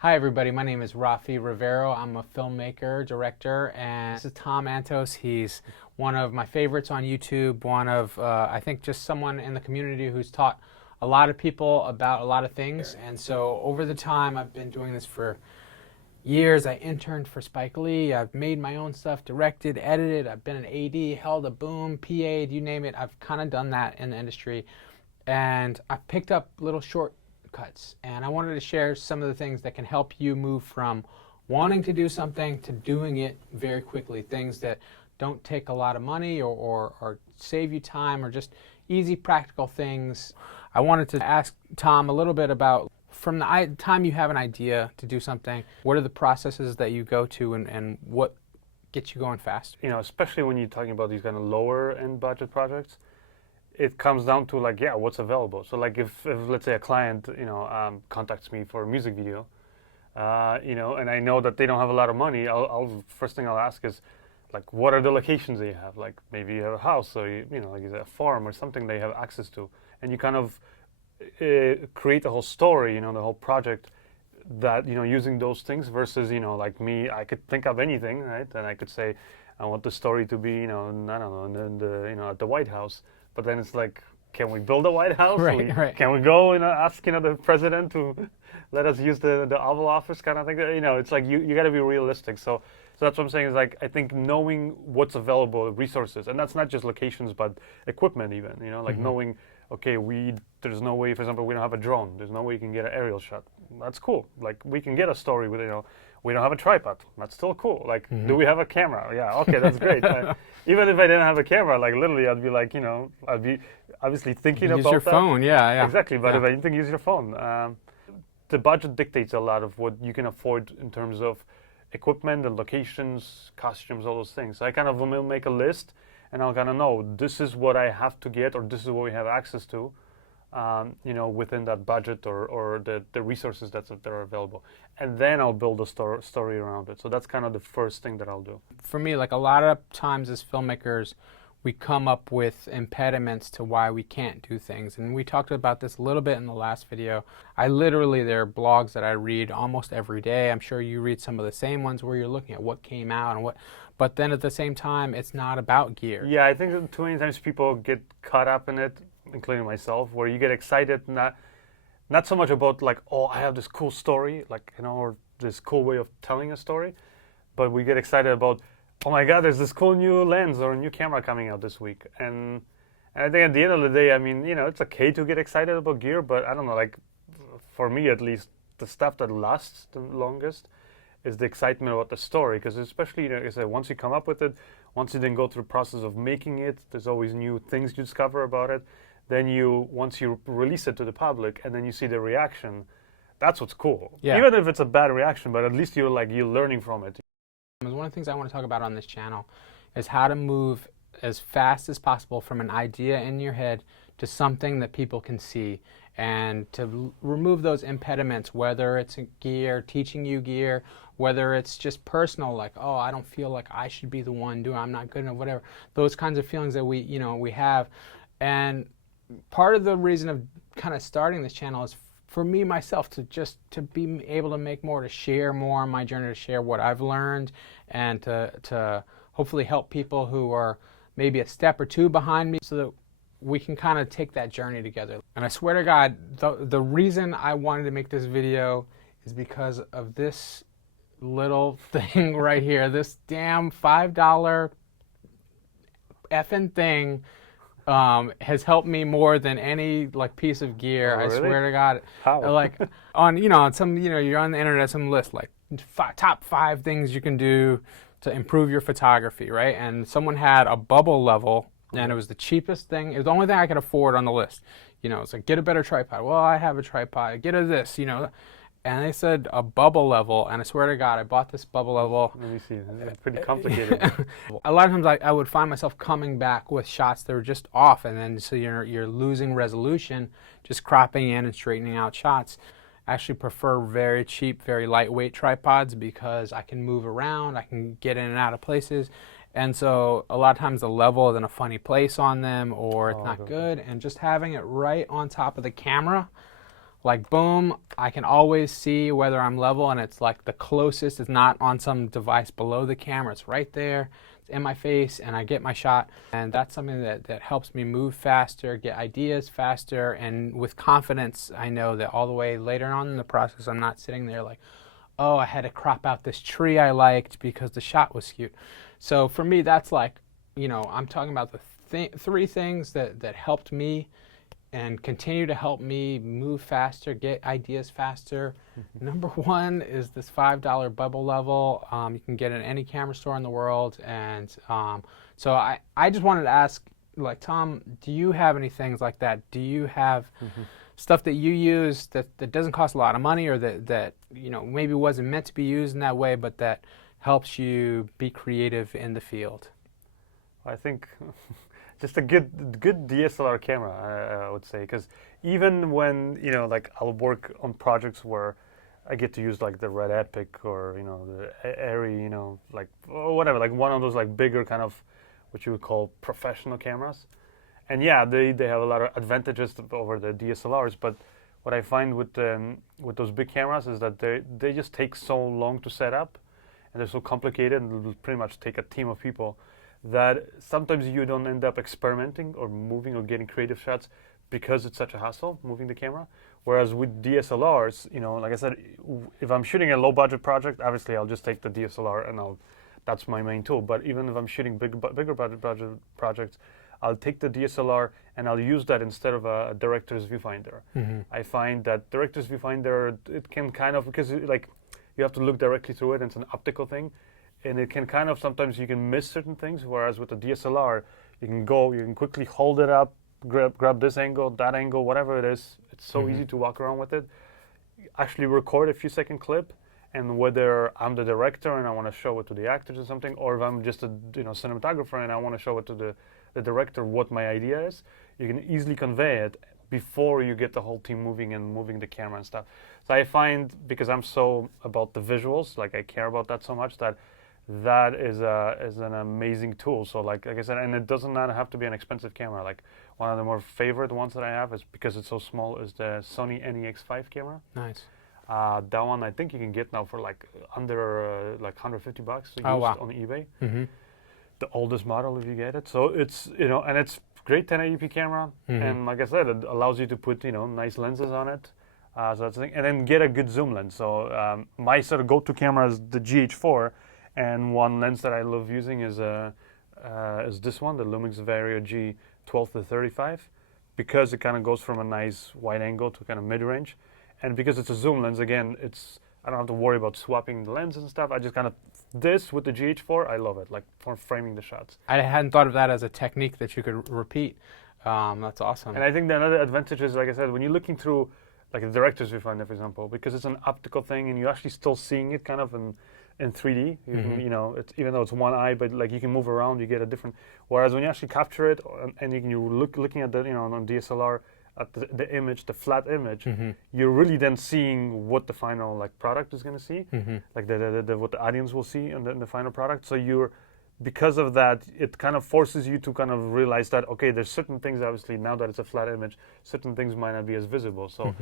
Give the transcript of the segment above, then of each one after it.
Hi everybody, my name is Rafi Rivero. I'm a filmmaker, director, and this is Tom Antos. He's one of my favorites on YouTube, one of, I think, just someone in the community who's taught a lot of people about a lot of things. And so over the time, I've been doing this for years. I interned for Spike Lee. I've made my own stuff, directed, edited. I've been an AD, held a boom, PA'd, you name it. I've kind of done that in the industry. And I picked up little shortcuts, and I wanted to share some of the things that can help you move from wanting to do something to doing it very quickly. Things that don't take a lot of money or save you time, or just easy practical things. I wanted to ask Tom a little bit about, from the time you have an idea to do something, what are the processes that you go to, and what gets you going fast? You know, especially when you're talking about these kind of lower end budget projects, it comes down to like, yeah, what's available. So like if let's say a client, contacts me for a music video, and I know that they don't have a lot of money, first thing I'll ask is, like, what are the locations that you have? Like maybe you have a house, or like is it a farm or something they have access to, and you kind of create a whole story, the whole project that, using those things versus, like me, I could think of anything, right? And I could say, I want the story to be, I don't know, at the White House. But then it's like, can we build a White House? Right. Can we go and ask, the president to let us use the Oval Office kind of thing? It's like you got to be realistic. So that's what I'm saying is, like, I think knowing what's available, resources, and that's not just locations, but equipment even, like knowing, okay, there's no way, for example, we don't have a drone. There's no way you can get an aerial shot. That's cool. Like, we can get a story with, we don't have a tripod. That's still cool. Like, do we have a camera? Yeah, okay, that's great. Even if I didn't have a camera, like, literally, I'd be like, I'd be obviously thinking about that. Use your phone, yeah. Exactly, but yeah. if I didn't use your phone. The budget dictates a lot of what you can afford in terms of equipment and locations, costumes, all those things. So I kind of will make a list, and I'll kind of know, this is what I have to get, or this is what we have access to, within that budget or the resources that are available. And then I'll build a story around it. So that's kind of the first thing that I'll do. For me, like, a lot of times as filmmakers, we come up with impediments to why we can't do things. And we talked about this a little bit in the last video. There are blogs that I read almost every day. I'm sure you read some of the same ones where you're looking at what came out and what, but then at the same time, it's not about gear. Yeah, I think that too many times people get caught up in it, including myself, where you get excited, not so much about like, oh, I have this cool story, like, or this cool way of telling a story, but we get excited about, oh my God, there's this cool new lens or a new camera coming out this week. And I think at the end of the day, I mean, it's okay to get excited about gear, but I don't know, like, for me at least, the stuff that lasts the longest is the excitement about the story. Because especially, like I said, once you come up with it, once you then go through the process of making it, there's always new things you discover about it. Then once you release it to the public and then you see the reaction, that's what's cool. Yeah. Even if it's a bad reaction, but at least you're learning from it. One of the things I want to talk about on this channel is how to move as fast as possible from an idea in your head to something that people can see, and to remove those impediments, whether it's gear, teaching you gear, whether it's just personal, like, oh, I don't feel like I should be the one doing, I'm not good enough, whatever. Those kinds of feelings that we have. And part of the reason of kind of starting this channel is for me, myself, to be able to make more, to share more on my journey, to share what I've learned, and to hopefully help people who are maybe a step or two behind me, so that we can kind of take that journey together. And I swear to God, the reason I wanted to make this video is because of this little thing right here, this damn $5 effing thing. Has helped me more than any piece of gear. Oh, really? I swear to God. How? Like on some, you're on the internet, some list like top 5 things you can do to improve your photography, right? And someone had a bubble level, and it was the cheapest thing. It was the only thing I could afford on the list. It's like, get a better tripod. Well, I have a tripod. Get a this, And they said a bubble level, and I swear to God, I bought this bubble level. Let me see. It's pretty complicated. A lot of times I would find myself coming back with shots that were just off, and then so you're losing resolution, just cropping in and straightening out shots. I actually prefer very cheap, very lightweight tripods because I can move around, I can get in and out of places. And so a lot of times the level is in a funny place on them, or it's not good, and just having it right on top of the camera, like boom, I can always see whether I'm level, and it's like the closest. It's not on some device below the camera. It's right there. It's in my face, and I get my shot. And that's something that helps me move faster, get ideas faster, and with confidence, I know that all the way later on in the process, I'm not sitting there like, oh, I had to crop out this tree I liked because the shot was cute. So for me, that's like, I'm talking about the three things that helped me and continue to help me move faster, get ideas faster. Number one is this $5 bubble level. You can get it in any camera store in the world. And so I just wanted to ask, like, Tom, do you have any things like that? Do you have stuff that you use that doesn't cost a lot of money, or that maybe wasn't meant to be used in that way, but that helps you be creative in the field? I think just a good DSLR camera, I would say, because even when like I'll work on projects where I get to use like the Red Epic or the Arri, like or whatever, like one of those like bigger kind of what you would call professional cameras, and yeah, they have a lot of advantages over the DSLRs. But what I find with those big cameras is that they just take so long to set up, and they're so complicated, and it'll pretty much take a team of people, that sometimes you don't end up experimenting or moving or getting creative shots because it's such a hassle moving the camera. Whereas with DSLRs, like I said, if I'm shooting a low budget project, obviously I'll just take the DSLR and that's my main tool. But even if I'm shooting bigger budget projects, I'll take the DSLR and I'll use that instead of a director's viewfinder. I find that director's viewfinder, it can kind of, because like you have to look directly through it, and it's an optical thing. And it can kind of, sometimes you can miss certain things, whereas with the DSLR, you can quickly hold it up, grab this angle, that angle, whatever it is. It's so easy to walk around with it. Actually record a few second clip, and whether I'm the director and I want to show it to the actors or something, or if I'm just a cinematographer and I want to show it to the director what my idea is, you can easily convey it before you get the whole team moving the camera and stuff. So I find, because I'm so about the visuals, like I care about that so much, that is an amazing tool. So like I said, and it doesn't not have to be an expensive camera. Like one of the more favorite ones that I have is, because it's so small, is the Sony NEX5 camera. Nice. That one I think you can get now for like under like $150 used on eBay. The oldest model if you get it. So it's and it's great 1080p camera, and like I said, it allows you to put nice lenses on it. So that's the thing, and then get a good zoom lens. So my sort of go-to camera is the GH4. And one lens that I love using is this one, the Lumix Vario G12-35, because it kind of goes from a nice wide angle to kind of mid-range, and because it's a zoom lens, again, I don't have to worry about swapping the lens and stuff. I just kind of, this with the GH4, I love it, like for framing the shots. I hadn't thought of that as a technique that you could repeat. That's awesome. And I think the another advantage is, like I said, when you're looking through, like the director's viewfinder, for example, because it's an optical thing, and you're actually still seeing it kind of in 3D, it's, even though it's one eye, but like you can move around, you get a different. Whereas when you actually capture it, and you're looking at the on DSLR at the image, the flat image, you're really then seeing what the final like product is going to see, like what the audience will see in the final product. So because of that, it kind of forces you to kind of realize that, okay, there's certain things, obviously now that it's a flat image, certain things might not be as visible. So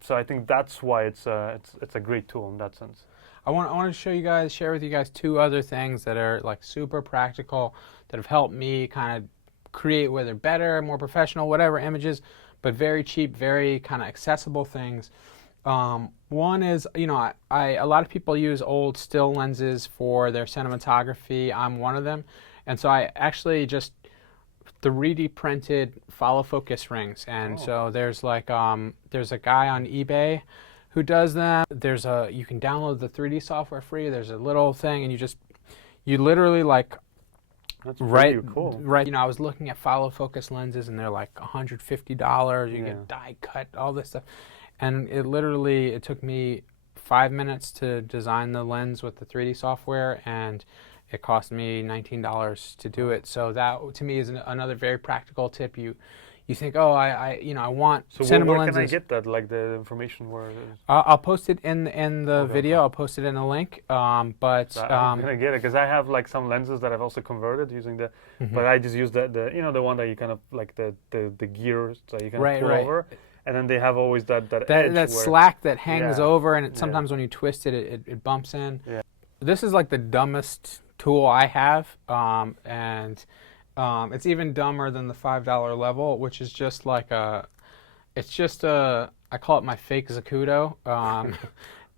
so I think that's why it's a great tool in that sense. I want to share with you guys two other things that are like super practical, that have helped me kind of create, whether better, more professional, whatever images, but very cheap, very kind of accessible things. One is, a lot of people use old still lenses for their cinematography. I'm one of them, and so I actually just 3D printed follow focus rings, and so there's like there's a guy on eBay who does them. You can download the 3D software free. There's a little thing, and you literally like. That's pretty cool. Right. I was looking at follow focus lenses, and they're like $150. You get die cut, all this stuff, and it took me 5 minutes to design the lens with the 3D software, and it cost me $19 to do it. So that to me is another very practical tip. You think, oh, I want cinema where lenses. Can I get that, like the information where it is? I'll post it in the video. I'll post it in the link. But I'm gonna get it, because I have like some lenses that I've also converted using but I just use the one that you kind of like the gear, so you kind of pull over, and then they have always that edge that where, slack that hangs yeah, over, and yeah, sometimes when you twist it, it bumps in. yeah. This is like the dumbest tool I have, and it's even dumber than the $5 level, which is just like it's just I call it my fake Zacuto,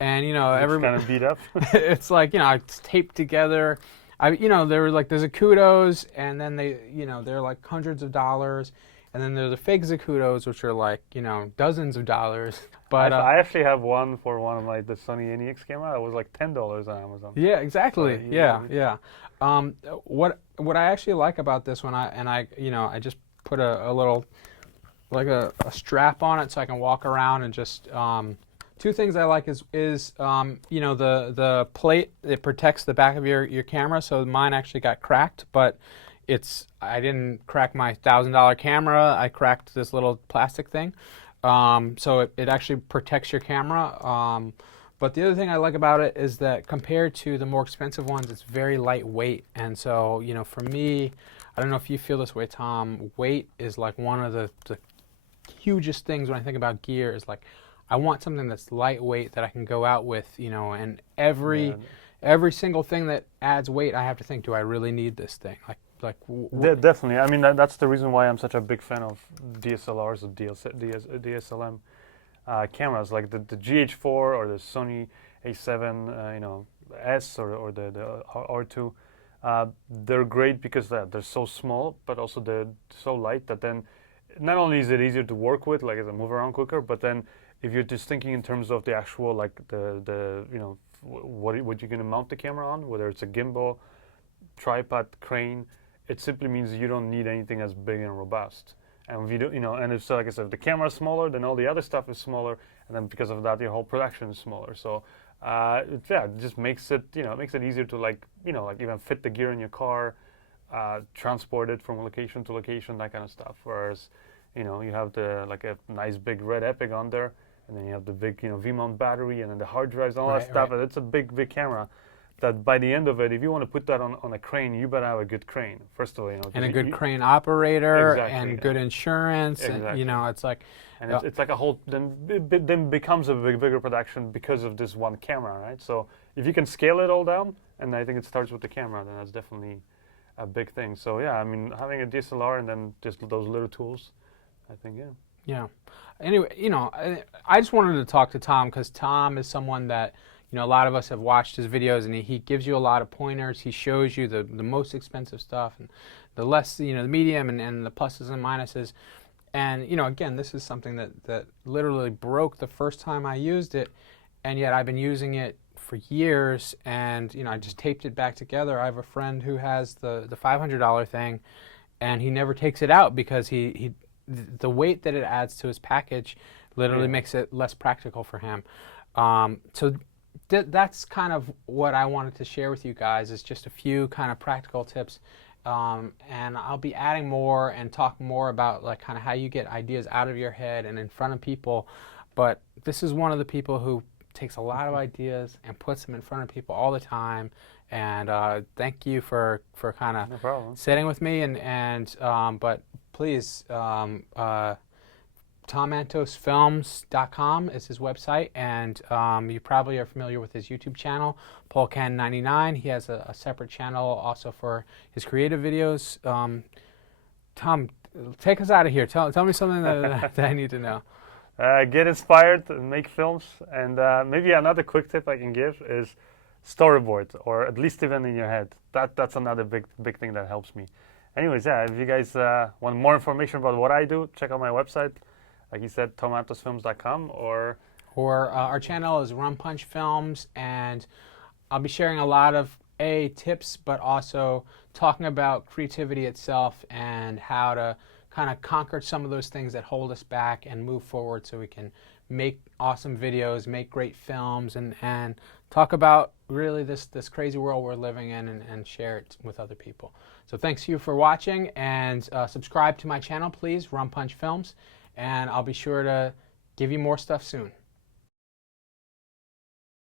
and you know, It's kind of beat up. it's like, you know, it's taped together. There were like the Zacutos, and then they're like hundreds of dollars, and then there's the fake Zacutos, which are like, you know, dozens of dollars. But I actually have one for one of the Sony NEX camera. It was like $10 on Amazon. yeah, exactly. So, Yeah. What I actually like about this one, I just put a little, like a strap on it so I can walk around and just. Two things I like is the plate, it protects the back of your camera. So mine actually got cracked, but I didn't crack my $1,000 camera. I cracked this little plastic thing. So it actually protects your camera. But the other thing I like about it is that compared to the more expensive ones, it's very lightweight. And so, you know, for me, I don't know if you feel this way, Tom, weight is like one of the hugest things when I think about gear. Is like, I want something that's lightweight that I can go out with, you know, and every single thing that adds weight, I have to think, do I really need this thing? Definitely. I mean, that's the reason why I'm such a big fan of DSLRs or DSLM cameras, like the GH4 or the Sony A7, S or the R2. They're great because they're so small, but also they're so light that then not only is it easier to work with, like as I move around quicker, but then if you're just thinking in terms of the actual, like what you're going to mount the camera on, whether it's a gimbal, tripod, crane, it simply means you don't need anything as big and robust. And if you do, and if, so like I said, if the camera is smaller, then all the other stuff is smaller, and then because of that, your whole production is smaller. So it just makes it, makes it easier to like even fit the gear in your car, transport it from location to location, that kind of stuff. Whereas, you have a nice big red Epic on there, and then you have the big, V-mount battery, and then the hard drives and all that stuff. Right. And it's a big camera that by the end of it, if you want to put that on a crane, you better have a good crane, first of all. And a good crane operator, exactly, and good insurance. Exactly. And, it's like... And it's like a whole, then becomes a bigger production because of this one camera, right? So if you can scale it all down, and I think it starts with the camera, then that's definitely a big thing. So yeah, I mean, having a DSLR and then just those little tools, I think, yeah. Yeah. Anyway, I just wanted to talk to Tom because Tom is someone that, a lot of us have watched his videos, and he gives you a lot of pointers. He shows you the most expensive stuff and the less, the medium and the pluses and minuses. And, again, this is something that literally broke the first time I used it, and yet I've been using it for years, and, I just taped it back together. I have a friend who has the $500 thing, and he never takes it out because the weight that it adds to his package literally makes it less practical for him. So that's kind of what I wanted to share with you guys, is just a few kind of practical tips. And I'll be adding more and talk more about like kind of how you get ideas out of your head and in front of people. But this is one of the people who takes a lot of ideas and puts them in front of people all the time. And thank you for kind of sitting with me. But please, TomAntosFilms.com is his website, and you probably are familiar with his YouTube channel, PolCan99. He has a separate channel also for his creative videos. Tom, take us out of here. Tell me something that I need to know. Get inspired, make films, and maybe another quick tip I can give is storyboard, or at least even in your head. That's another big thing that helps me. Anyways, yeah, if you guys want more information about what I do, check out my website. Like you said, TomAntosFilms.com, or our channel is Rum Punch Films, and I'll be sharing a lot of tips, but also talking about creativity itself and how to kind of conquer some of those things that hold us back and move forward so we can make awesome videos, make great films, and talk about really this crazy world we're living in, and share it with other people. So thanks you for watching, and subscribe to my channel, please, Rum Punch Films, and I'll be sure to give you more stuff soon.